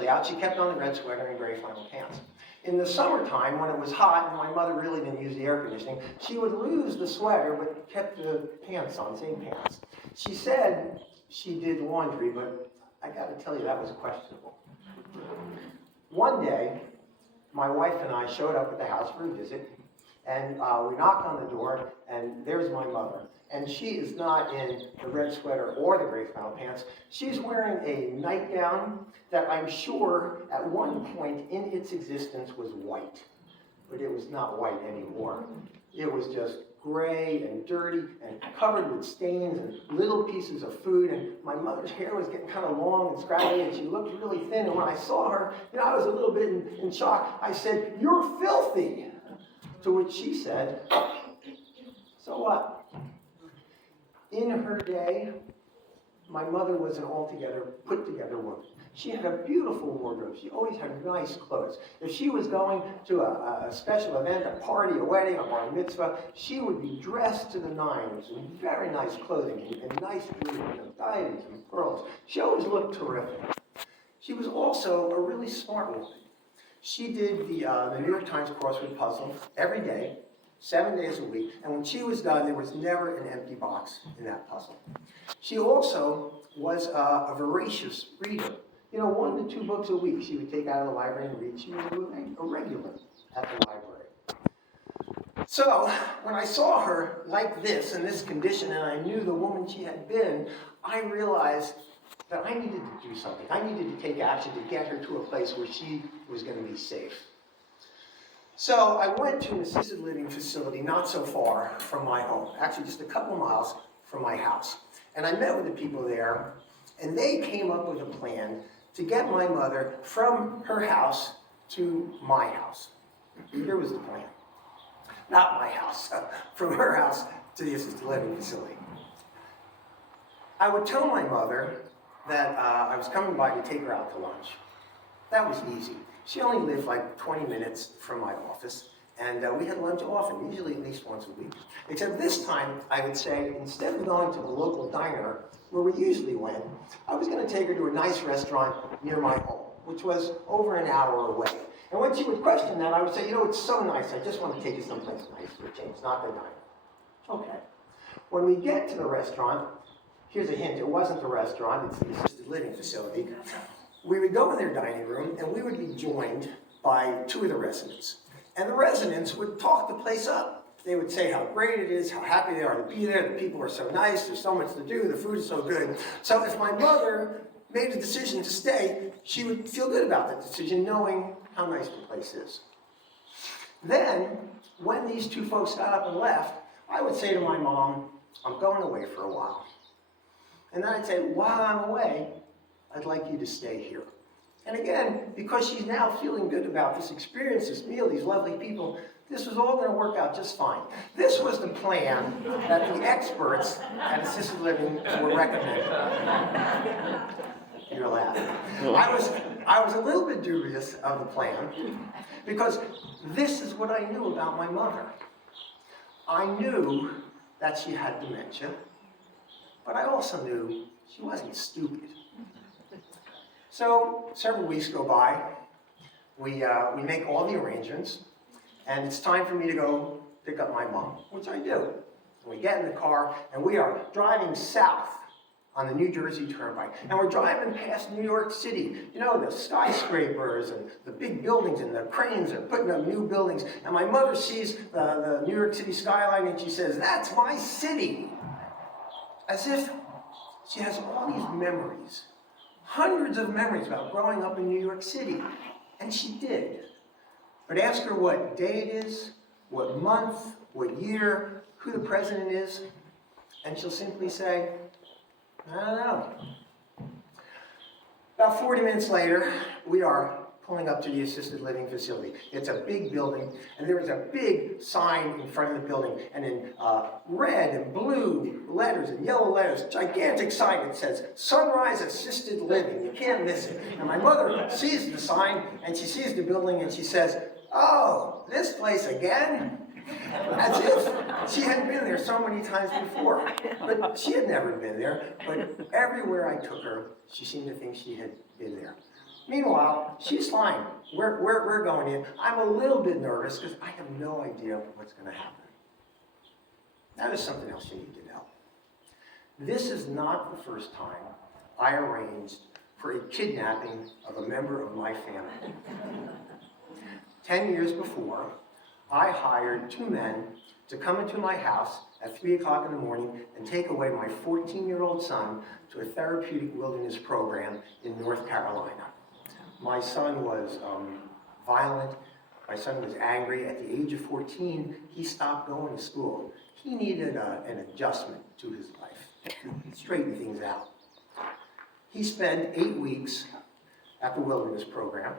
out, she kept on the red sweater and gray flannel pants. In the summertime, when it was hot and my mother really didn't use the air conditioning, she would lose the sweater but kept the pants on, same pants. She said she did laundry, but I got to tell you, that was questionable. One day, my wife and I showed up at the house for a visit, and we knocked on the door, and there's my mother. And she is not in the red sweater or the gray flannel pants. She's wearing a nightgown that I'm sure at one point in its existence was white. But it was not white anymore. It was just gray and dirty and covered with stains and little pieces of food. And my mother's hair was getting kind of long and scraggly, and she looked really thin. And when I saw her, I was a little bit in shock. I said, "You're filthy." To which she said, "So what?" In her day, my mother was an altogether put-together woman. She had a beautiful wardrobe. She always had nice clothes. If she was going to a special event, a party, a wedding, a bar mitzvah, she would be dressed to the nines in very nice clothing and nice jewelry and diamonds and pearls. She always looked terrific. She was also a really smart woman. She did the New York Times crossword puzzle every day, 7 days a week, and when she was done, there was never an empty box in that puzzle. She also was a voracious reader. 1 to 2 books a week she would take out of the library and read. She was a regular at the library. So, when I saw her like this, in this condition, and I knew the woman she had been, I realized that I needed to do something. I needed to take action to get her to a place where she was going to be safe. So I went to an assisted living facility not so far from my home, actually just a couple miles from my house. And I met with the people there, and they came up with a plan to get my mother from her house to my house. Here was the plan. Not my house, from her house to the assisted living facility. I would tell my mother that I was coming by to take her out to lunch. That was easy. She only lived like 20 minutes from my office, and we had lunch often, usually at least once a week. Except this time, I would say, instead of going to the local diner, where we usually went, I was going to take her to a nice restaurant near my home, which was over an hour away. And when she would question that, I would say, it's so nice, I just want to take you someplace nice for a change, not the diner. Okay. When we get to the restaurant, here's a hint, it wasn't the restaurant, it's the assisted living facility. We would go in their dining room, and we would be joined by 2 of the residents. And the residents would talk the place up. They would say how great it is, how happy they are to be there, the people are so nice, there's so much to do, the food is so good. So if my mother made a decision to stay, she would feel good about that decision, knowing how nice the place is. Then, when these 2 folks got up and left, I would say to my mom, "I'm going away for a while." And then I'd say, "While I'm away, I'd like you to stay here." And again, because she's now feeling good about this experience, this meal, these lovely people, this was all going to work out just fine. This was the plan that the experts at assisted living were recommending. You're laughing. I was a little bit dubious of the plan, because this is what I knew about my mother. I knew that she had dementia, but I also knew she wasn't stupid. So several weeks go by, we make all the arrangements, and it's time for me to go pick up my mom, which I do. We get in the car, and we are driving south on the New Jersey Turnpike, and we're driving past New York City. The skyscrapers and the big buildings, and the cranes are putting up new buildings, and my mother sees the New York City skyline, and she says, "That's my city." As if she has all these memories. Hundreds of memories about growing up in New York City. And she did. But ask her what day it is, what month, what year, who the president is, and she'll simply say, "I don't know." About 40 minutes later, we are pulling up to the assisted living facility. It's a big building, and there is a big sign in front of the building, and in red and blue letters and yellow letters, gigantic sign that says, "Sunrise Assisted Living." You can't miss it. And my mother sees the sign, and she sees the building, and she says, "Oh, this place again?" As if she had been there so many times before. But she had never been there, but everywhere I took her, she seemed to think she had been there. Meanwhile, she's fine. We're going in. I'm a little bit nervous because I have no idea what's going to happen. Now there's something else you need to know. This is not the first time I arranged for a kidnapping of a member of my family. 10 years before, I hired 2 men to come into my house at 3 o'clock in the morning and take away my 14-year-old son to a therapeutic wilderness program in North Carolina. My son was violent. My son was angry. At the age of 14, he stopped going to school. He needed an adjustment to his life, to straighten things out. He spent 8 weeks at the wilderness program.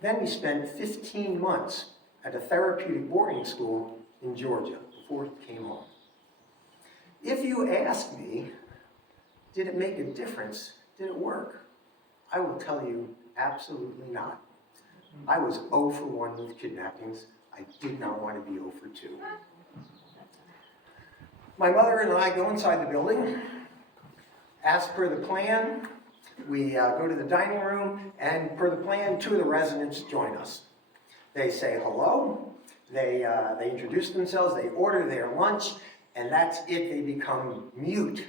Then we spent 15 months at a therapeutic boarding school in Georgia before he came home. If you ask me, did it make a difference? Did it work? I will tell you, absolutely not. I was 0 for 1 with kidnappings. I did not want to be 0 for 2. My mother and I go inside the building. As per the plan, we go to the dining room, and per the plan, 2 of the residents join us. They say hello, they introduce themselves, they order their lunch, and that's it, they become mute.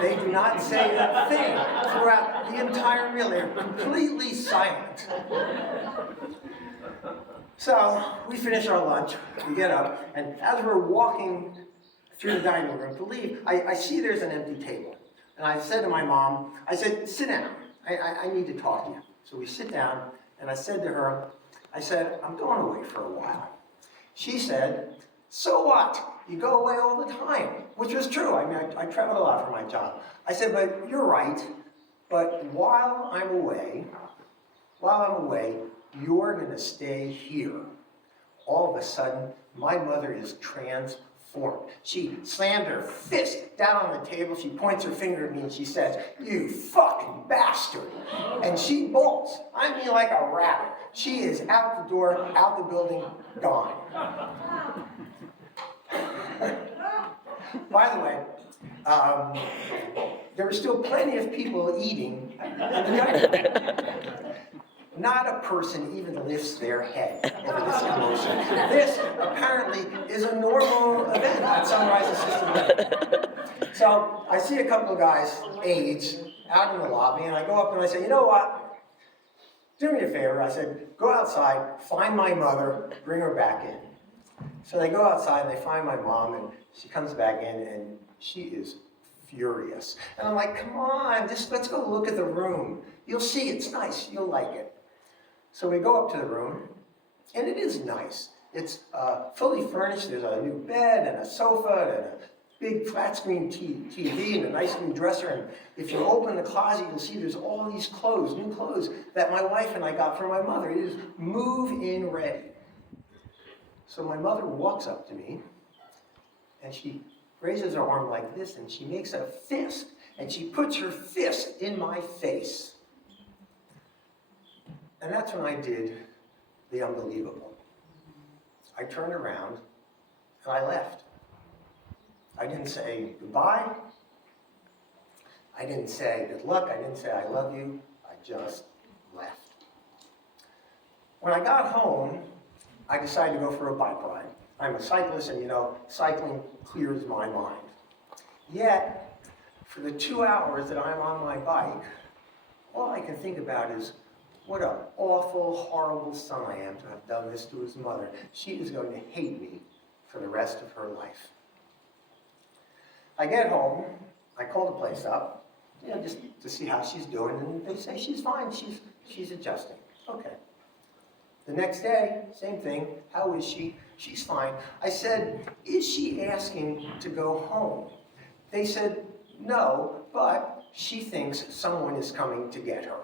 They do not say a thing throughout the entire meal. They're completely silent. So we finish our lunch, we get up, and as we're walking through the dining room to leave, I see there's an empty table. And I said to my mom, I said, sit down, I need to talk to you. So we sit down, and I said to her, I said, I'm going away for a while. She said, so what? You go away all the time, which was true. I mean, I traveled a lot for my job. I said, but you're right, but while I'm away, you're gonna stay here. All of a sudden, my mother is transformed. She slammed her fist down on the table, she points her finger at me and she says, you fucking bastard. And she bolts, I mean like a rabbit. She is out the door, out the building, gone. By the way, there were still plenty of people eating in the dining room. Not a person even lifts their head over this commotion. This, apparently, is a normal event at Sunrise Assisted Living. So I see a couple of guys, aides, out in the lobby, and I go up and I say, you know what? Do me a favor. I said, go outside, find my mother, bring her back in. So they go outside and they find my mom, and she comes back in, and she is furious. And I'm like, come on, just let's go look at the room. You'll see, it's nice, you'll like it. So we go up to the room, and it is nice. It's fully furnished. There's a new bed and a sofa and a big flat screen TV and a nice new dresser. And if you open the closet, you'll see there's all these clothes, new clothes that my wife and I got for my mother. It is move-in ready. So my mother walks up to me, and she raises her arm like this, and she makes a fist, and she puts her fist in my face. And that's when I did the unbelievable. I turned around, and I left. I didn't say goodbye. I didn't say good luck. I didn't say I love you. I just left. When I got home, I decided to go for a bike ride. I'm a cyclist, and cycling clears my mind. Yet, for the 2 hours that I'm on my bike, all I can think about is, what an awful, horrible son I am to have done this to his mother. She is going to hate me for the rest of her life. I get home, I call the place up, just to see how she's doing, and they say she's fine, she's adjusting. Okay. The next day, same thing. How is she? She's fine. I said, is she asking to go home? They said, no, but she thinks someone is coming to get her.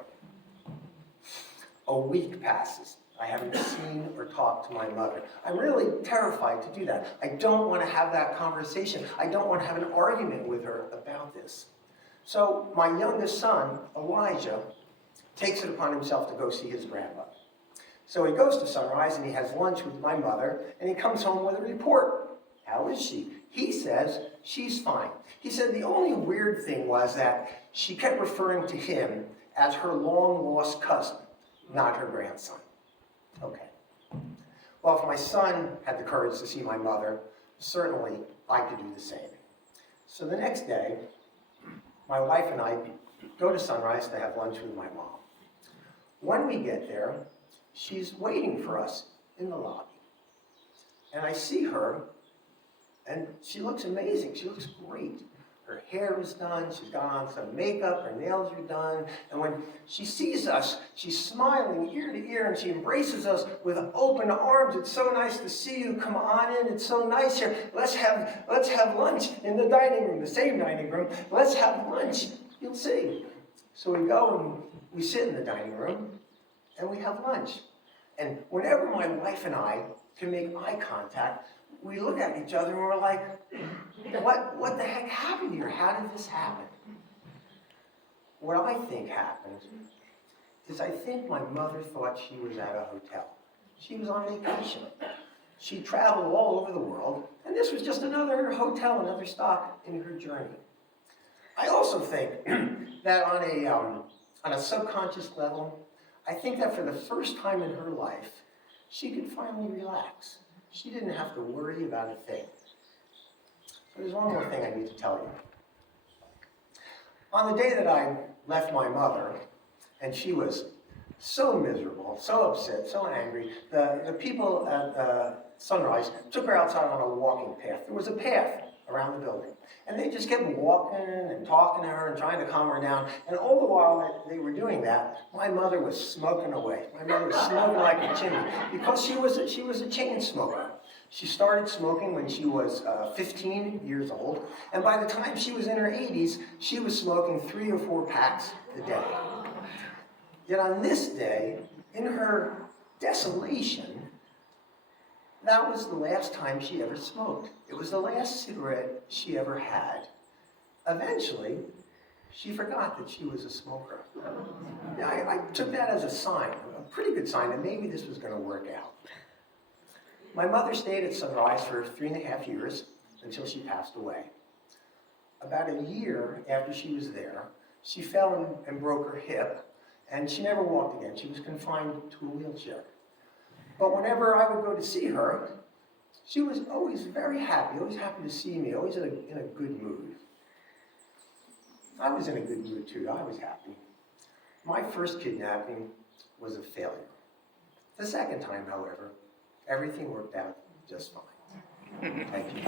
A week passes. I haven't seen or talked to my mother. I'm really terrified to do that. I don't want to have that conversation. I don't want to have an argument with her about this. So my youngest son, Elijah, takes it upon himself to go see his grandmother. So he goes to Sunrise and he has lunch with my mother, and he comes home with a report. How is she? He says she's fine. He said the only weird thing was that she kept referring to him as her long-lost cousin, not her grandson. Okay. Well, if my son had the courage to see my mother, certainly I could do the same. So the next day, my wife and I go to Sunrise to have lunch with my mom. When we get there, she's waiting for us in the lobby. And I see her, and she looks amazing. She looks great. Her hair is done, she's got on some makeup, her nails are done, and when she sees us, she's smiling ear to ear, and she embraces us with open arms. It's so nice to see you. Come on in. It's so nice here. Let's have lunch in the dining room, the same dining room. Let's have lunch. You'll see. So we go and we sit in the dining room, and we have lunch. And whenever my wife and I can make eye contact, we look at each other and we're like, what the heck happened here? How did this happen? What I think happened is I think my mother thought she was at a hotel. She was on vacation. She traveled all over the world, and this was just another hotel, another stop in her journey. I also think that on a subconscious level, I think that for the first time in her life, she could finally relax. She didn't have to worry about a thing. So there's one more thing I need to tell you. On the day that I left my mother, and she was so miserable, so upset, so angry, the people at Sunrise took her outside on a walking path. There was a path around the building. And they just kept walking and talking to her and trying to calm her down. And all the while that they were doing that, my mother was smoking away. My mother was smoking like a chimney because she was a chain smoker. She started smoking when she was 15 years old. And by the time she was in her 80s, she was smoking 3 or 4 packs a day. Yet on this day, in her desolation, that was the last time she ever smoked. It was the last cigarette she ever had. Eventually, she forgot that she was a smoker. Yeah, I took that as a sign, a pretty good sign that maybe this was going to work out. My mother stayed at Sunrise for 3.5 years until she passed away. About a year after she was there, she fell and broke her hip, and she never walked again. She was confined to a wheelchair. But whenever I would go to see her, she was always very happy, always happy to see me, always in a good mood. I was in a good mood too, I was happy. My first kidnapping was a failure. The second time, however, everything worked out just fine. Thank you.